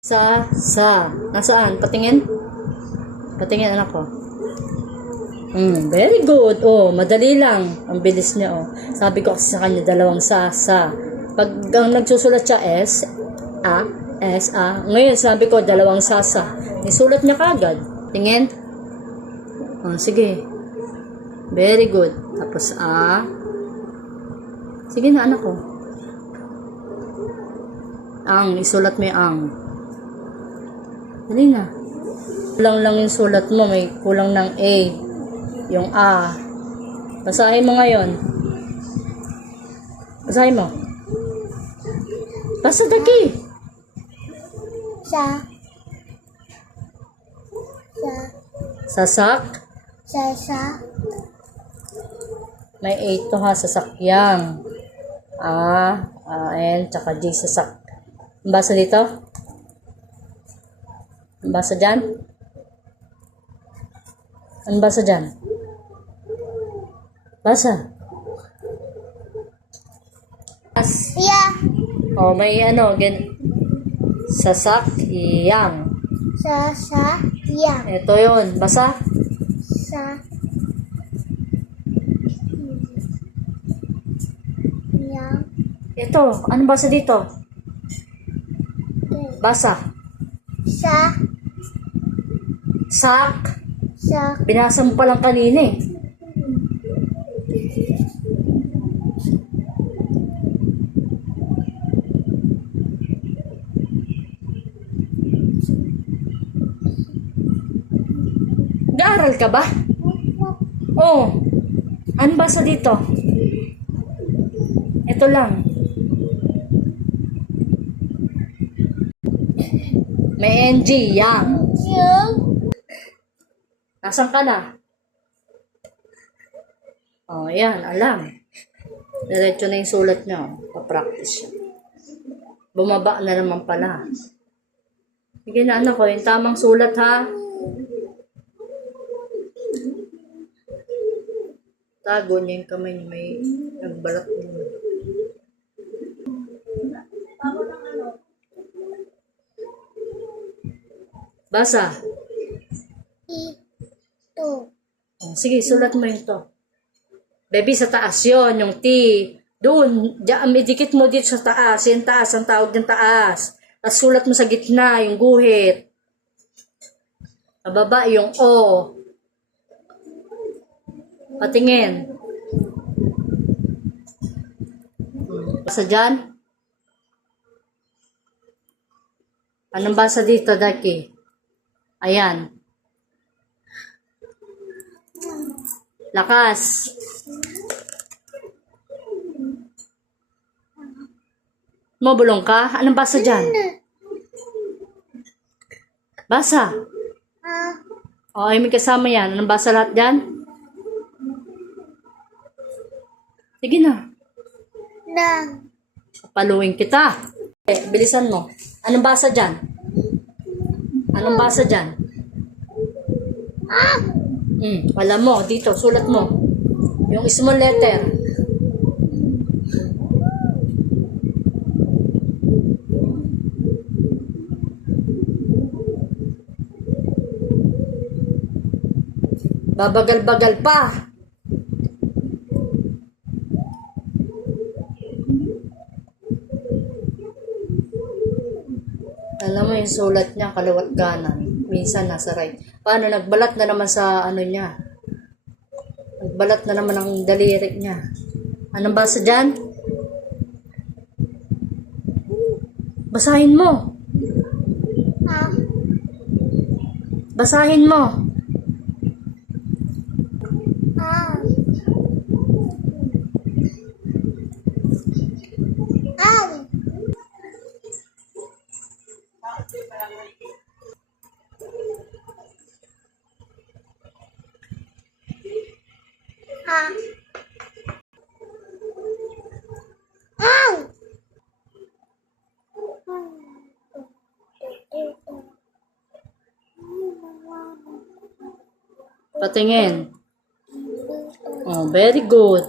Sa. Nasaan? Patingin? Patingin anak ko. Very good. Oh, madali lang. Ang bilis niya, oh. Sabi ko kasi sa kanya, dalawang sa. Pag ang nagsusulat siya S, A. Ngayon, sabi ko, dalawang sa. Isulat niya kagad. Tingin. Oh, sige. Very good. Tapos A. Sige na, anak ko. Isulat mo yung ang. Dali na. Kulang lang yung sulat mo. May kulang ng A. Yung A. Basahin mo ngayon. Basahin mo. Basa daki. Sasak. May A to ha. Sasakyang. N, tsaka J, sasak. Ang basa dito? Ang basa dyan? Ang basa dyan? Basa. Yeah. Oh, may ano, sasakyang. Yeah. Ito yun. Basa? Yeah. Ito. Anong basa dito? Basa. Sak. Binasa mo palang kanina eh. Nag-aaral ka ba? Oo. Ano basa dito? Ito lang. May NG, yang. Nasaan ka na? Oh, yan, alam. Diretso na yung sulat niya. Pa-practice siya. Bumaba na naman pala. Sige na, anak ko, yung tamang sulat ha. Tago niya yung kamay niya. May nagbalat niya. Basa. Ito. Oh, sige, sulat mo yun to. Baby, sa taas yon yung T. Doon, idikit mo dito sa taas. Yung taas, ang tawag ng taas. Tapos sulat mo sa gitna, yung guhit. Pababa, yung O. Patingin. Basa dyan? Anong basa dito, Daki? Ayan. Lakas. Mabulong ka? Anong basa dyan? Basa. O, ay may kasama yan. Anong basa lahat dyan? Sige na. Paluin kita. Bilisan mo. Anong basa dyan? Anong basa dyan? Alam mo, dito, sulat mo. Yung small letter. Babagal-bagal pa. Alam mo yung sulat niya, kaliwat kanan. Minsan nasa right. Paano, nagbalat na naman sa ano niya. Nagbalat na naman ang daliri niya. Anong basa dyan? Basahin mo. Basahin mo. Patingin. Oh, very good.